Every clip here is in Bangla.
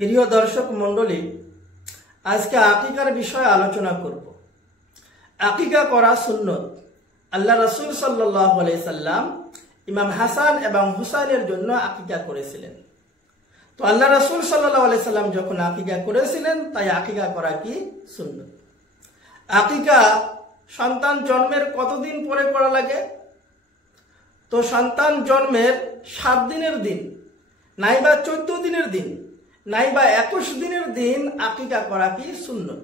প্রিয় দর্শক মণ্ডলী, আজকে আকিকার বিষয়ে আলোচনা করব। আকিকা করা সুন্নত। আল্লাহ রাসূল সাল্লাল্লাহু আলাইহি সাল্লাম ইমাম হাসান এবং হুসাইনের জন্য আকিকা করেছিলেন। তো আল্লাহ রাসূল সাল্লাল্লাহু আলাইহি সাল্লাম যখন আকিকা করেছিলেন, তাই আকিকা করা কি সুন্নত। আকিকা সন্তান জন্মের কতদিন পরে করা লাগে? তো সন্তান জন্মের 7 দিনের দিন, নাইবা 14 দিনের দিন, নাইবা 21 দিনের দিন আকিকা করা কি সুন্নত।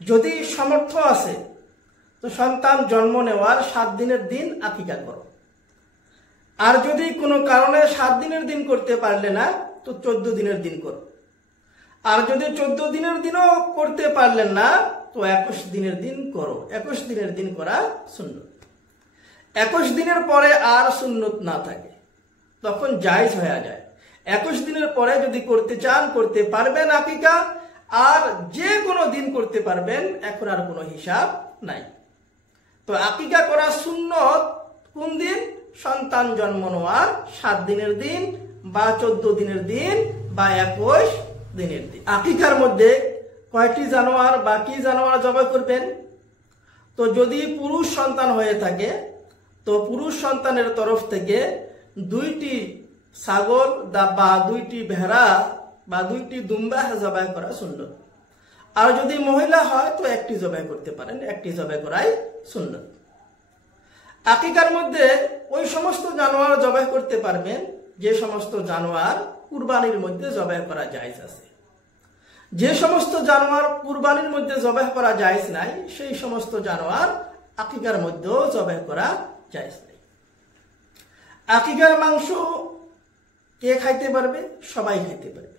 যদি সামর্থ্য আছে তো সন্তান জন্ম নেওয়ার 7 দিনের দিন আকিকা করো। আর যদি কোনো কারণে 7 দিনের দিন করতে পারলে না, তো 14 দিনের দিন করো। আর যদি 14 দিনের দিনও করতে পারলেন না, তো 21 দিনের দিন করো। 21 দিনের দিন করা সুন্নত। 21 দিনের পরে আর সুন্নত না থাকে, তখন জায়েজ হয়ে যায়। 21 দিনের পরে যদি করতে চান করতে পারবেন আকিকা, আর যে কোনো দিন করতে পারবেন, এখন আর কোনো হিসাব নাই। তো আকিকা করা সুন্নত কোন দিন? সন্তান জন্ম নেওয়ার 7 দিনের দিন, বা 14 দিনের দিন, বা 21 দিনের দিন। আকিকার মধ্যে কয়টি জানোয়ার বা কি জানোয়ার জবাই করবেন? তো যদি পুরুষ সন্তান হয়ে থাকে, তো পুরুষ সন্তানের তরফ থেকে 2টি ছাগল বা 2টি ভেড়া বা 2টি দুম্বা জবাই করা সুন্নত। আর যদি মহিলা হয় তো 1টি জবাই করতে পারেন, 1টি জবাই করাই সুন্নত। আকিকার মধ্যে ওই সমস্ত জানোয়ার জবাই করতে পারবেন যে সমস্ত জানোয়ার কুরবানির মধ্যে জবাই করা জায়েজ আছে। যে সমস্ত জানোয়ার কুরবানির মধ্যে জবাই করা জায়েজ নাই, সেই সমস্ত জানোয়ার আকিকার মধ্যেও জবাই করা জায়েজ নাই। আকিকার মাংস কে খাইতে পারবে? সবাই খাইতে পারবে।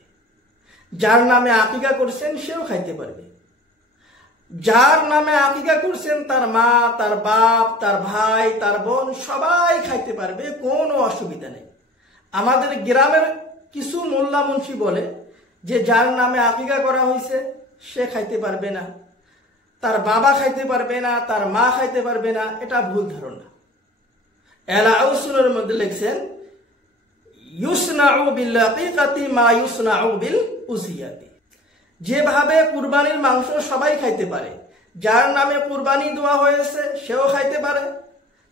যার নামে আকিকা করছেন সেও খাইতে পারবে। যার নামে আকিকা করছেন তার মা, তার বাপ, তার ভাই, তার বোন সবাই খাইতে পারবে, কোনো অসুবিধা নেই। আমাদের গ্রামের কিছু মোল্লা মুন্সি বলে যে যার নামে আকিকা করা হয়েছে সে খাইতে পারবে না, তার বাবা খাইতে পারবে না, তার মা খাইতে পারবে না। এটা ভুল ধারণা। এলা উসুলের মধ্যে লিখছেন, ইউসনাউ বিল আকিকাতি মা ইউসনাউ বিল উযিয়াতি। যেভাবে কুরবানির মাংস সবাই খাইতে পারে, যার নামে কুরবানি দেওয়া হয়েছে সেও খাইতে পারে,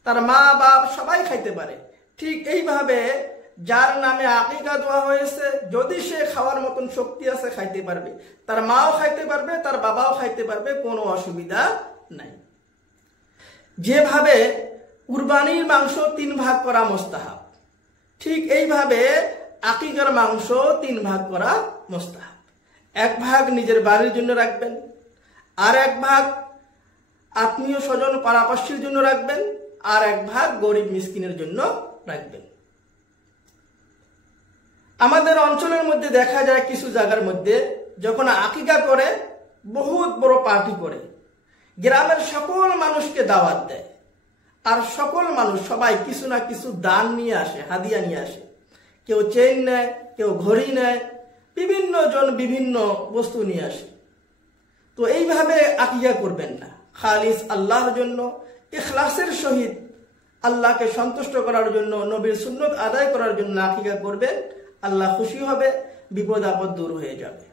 তার মা বাপ সবাই খাইতে পারে, ঠিক এইভাবে যার নামে আকিকা দেওয়া হয়েছে, যদি সে খাওয়ার মতন শক্তি আছে খাইতে পারবে, তার মাও খাইতে পারবে, তার বাবাও খাইতে পারবে, কোনো অসুবিধা নাই। যেভাবে কুরবানির মাংস 3 ভাগ করা মুস্তাহাব, ঠিক এইভাবে আকিকার মাংস 3 ভাগ করা মুস্তাহাব। 1 ভাগ নিজের বাড়ির জন্য রাখবেন, আর 1 ভাগ আত্মীয় স্বজন পাড়াপড়শির জন্য রাখবেন, আর 1 ভাগ গরিব মিসকিনের জন্য রাখবেন। আমাদের অঞ্চলের মধ্যে দেখা যায় কিছু জায়গার মধ্যে যখন আকিকা করে বহুত বড় পার্টি করে, গ্রামের সকল মানুষকে দাওয়াত দেয়, আর সকল মানুষ সবাই কিছু না কিছু দান নিয়ে আসে, হাদিয়া নিয়ে আসে। কেউ চেইন নেয়, কেউ ঘড়ি নেয়, বিভিন্ন জন বিভিন্ন বস্তু নিয়ে আসে। তো এইভাবে আকিকা করবেন না। খালিস আল্লাহর জন্য ইখলাসের সহিত আল্লাহকে সন্তুষ্ট করার জন্য, নবীর সুন্নত আদায় করার জন্য আকিকা করবেন। আল্লাহ খুশি হবে, বিপদ আপদ দূর হয়ে যাবে।